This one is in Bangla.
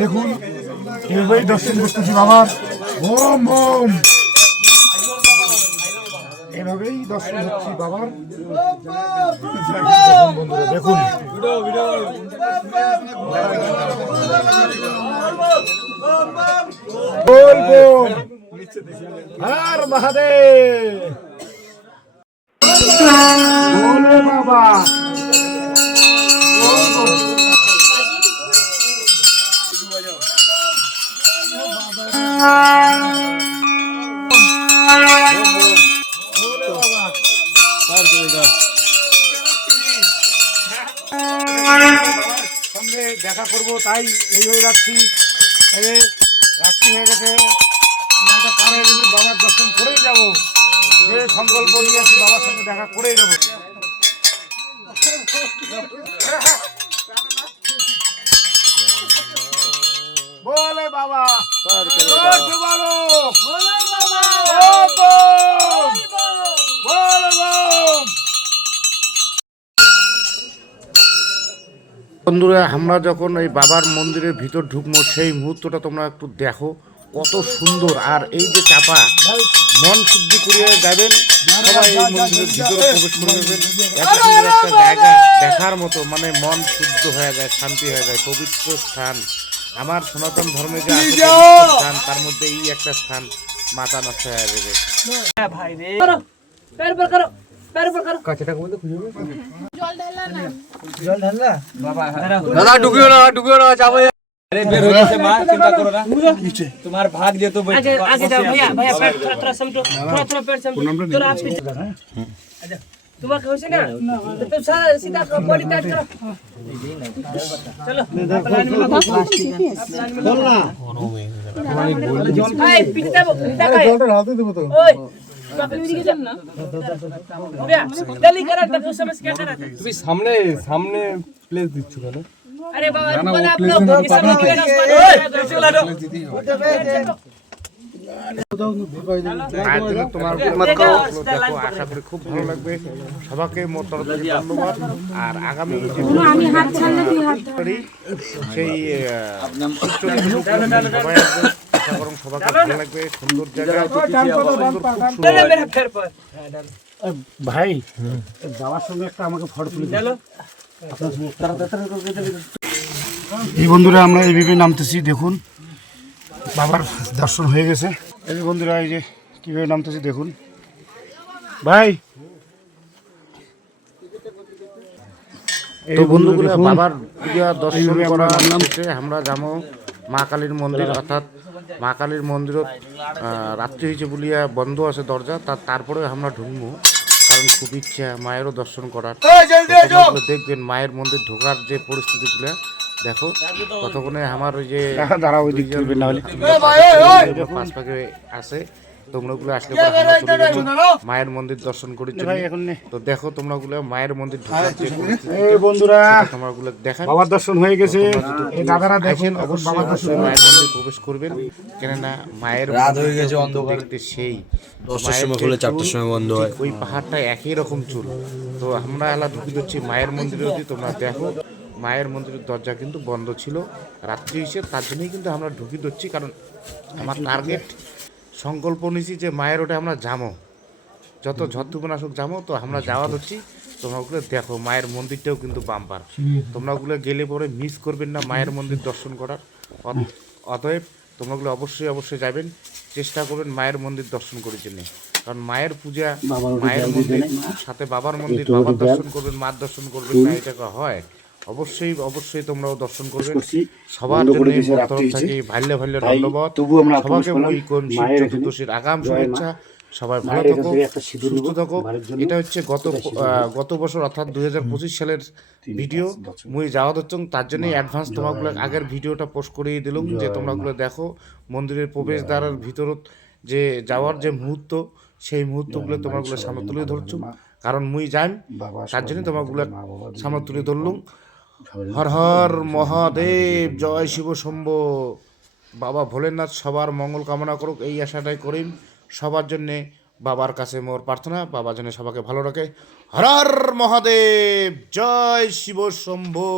দেখুন এভাবেই দর্শন করতেছি বাবার। ওম ওম এভাবেই দর্শন হচ্ছি বাবার। দেখুন বলবো হর মহাদেব বলে বাবা। সঙ্গে দেখা করবো তাই এই হয়ে যাচ্ছি। রাত্রি হয়ে গেছে, পারে বাবার দর্শন করেই যাবো। যে সংকল্প নিয়ে আসছি বাবার সঙ্গে দেখা করেই যাবো। বলে বাবা বন্ধুরা, আমরা যখন এই বাবার মন্দিরের ভিতর ঢুকবো সেই মুহূর্তটা তোমরা একটু দেখো, কত সুন্দর। আর এই যে চাপা মন শুদ্ধি করিয়ে যাবেন, সবাই এই মন্দিরের ভিতরে প্রবেশ করে নেবেন। এত সুন্দর একটা জায়গা দেখার মতো, মানে মন শুদ্ধ হয়ে যায়, শান্তি হয়ে যায়। পবিত্র স্থান, আমার সনাতন ধর্মে যে স্থান তার মধ্যে এই একটা স্থান, মাথা নষ্ট হয়ে যাবে। তোমার ভাগ দিয়ে তো তোমাকে হয়েছে না তো सीधा बॉडी टाइट करो। चलो बोल ना भाई पिटा का जलटा हाथे देबो तो ओए जल्दी करा तो समझ क्या करा তুমি সামনে সামনে প্লেস দিচ্ছ কেন? अरे बाबा आप लोग আশা করি খুব ভালো লাগবে। সবাইকে ধন্যবাদ। আর আগামী সেই সবাইকে ভালো লাগবে। সুন্দর জায়গা ভাই, বাবার সঙ্গে একটা আমাকে ফটো তুলে দিল। এই বন্ধুরা আমরা এইভাবে নামতেছি, দেখুন বাবার দর্শন হয়ে গেছে। এই বন্ধুরা এই যে কীভাবে নামতেছি দেখুন ভাই। এই বন্ধুগুলো বাবার পূজা দর্শন করা শেষে আমরা যাবো মা কালীর মন্দির, অর্থাৎ মা কালীর মন্দিরত রাত্রি হয়েছে বলিয়া বন্ধ আছে দরজা, তারপরে আমরা ঢুকবো, কারণ খুব ইচ্ছা মায়েরও দর্শন করার। দেখবেন মায়ের মন্দির ঢোকার যে পরিস্থিতিগুলো দেখো, কতক্ষণে আমার ওই যে পাঁচ পাকে আছে, তোমরাগুলো আসলে মায়ের মন্দির দর্শন করি। তো দেখো তোমরাগুলো মায়ের মন্দির বন্ধুরা, তোমরাগুলো দেখেন বাবার দর্শন হয়ে গেছে। দাদারা দেখেন, অবশ্যই অবশ্যই মায়ের মন্দির প্রবেশ করবেন, কেননা মায়ের রাত হয়ে গেছে, অন্ধকার সেই 10টার সময় খুলে 4টার সময় বন্ধ হয়। ওই পাহাড়টা একই রকম চুল। তো আমরা এলা ঢুকে যাচ্ছি মায়ের মন্দিরে। যদি তোমরা দেখো মায়ের মন্দিরের দরজা কিন্তু বন্ধ ছিল, রাত্রি হিসেবে, তার জন্যই কিন্তু আমরা ঢুকি দিচ্ছি। কারণ আমার টার্গেট সংকল্প নিয়েছি যে মায়ের ওটা আমরা যাবো, যত ঝড় আসুক যাবো। তো আমরা যাওয়া হচ্ছি, তোমরা ওগুলো দেখো মায়ের মন্দিরটাও কিন্তু বাম্পার। তোমরা ওগুলো গেলে পরে মিস করবেন না মায়ের মন্দির দর্শন করার। অতএব তোমরাগুলো অবশ্যই অবশ্যই যাবেন, চেষ্টা করবেন মায়ের মন্দির দর্শন করার জন্য। কারণ মায়ের পূজা, মায়ের মন্দির সাথে বাবার মন্দির, বাবার দর্শন করবেন, মার দর্শন করবেন না, এটা হয়। অবশ্যই অবশ্যই তোমরাও দর্শন করবেন। সবার জন্য ভাল্যে ভাল্যে ধন্যবাদ। সবাইকে চতুর্দশীর আগাম শুভেচ্ছা। সবাই ভালো থাকো, সুস্থ থাকো। এটা হচ্ছে গত বছর অর্থাৎ 2025 সালের ভিডিও মুই যাওয়া হচ্ছে, তার জন্যই অ্যাডভান্স তোমাগুলো আগের ভিডিওটা পোস্ট করিয়ে দিলাম, যে তোমরাগুলো দেখো মন্দিরের প্রবেশদ্বারের ভিতরত যে যাওয়ার যে মুহূর্ত, সেই মুহূর্তগুলো তোমরাগুলো সামনে তুলে ধরছো। কারণ মুই যাই, তার জন্য তোমাগুলো সামনে তুলে ধরলুম। হর হর মহাদেব, জয় শিব শম্ভো। বাবা ভোলেনাথ সবার মঙ্গল কামনা করুক, এই আশাটাই করি। সবার জন্যে বাবার কাছে মোর প্রার্থনা বাবা যেন সবাইকে ভালো রাখে। হর হর মহাদেব, জয় শিব শম্ভু।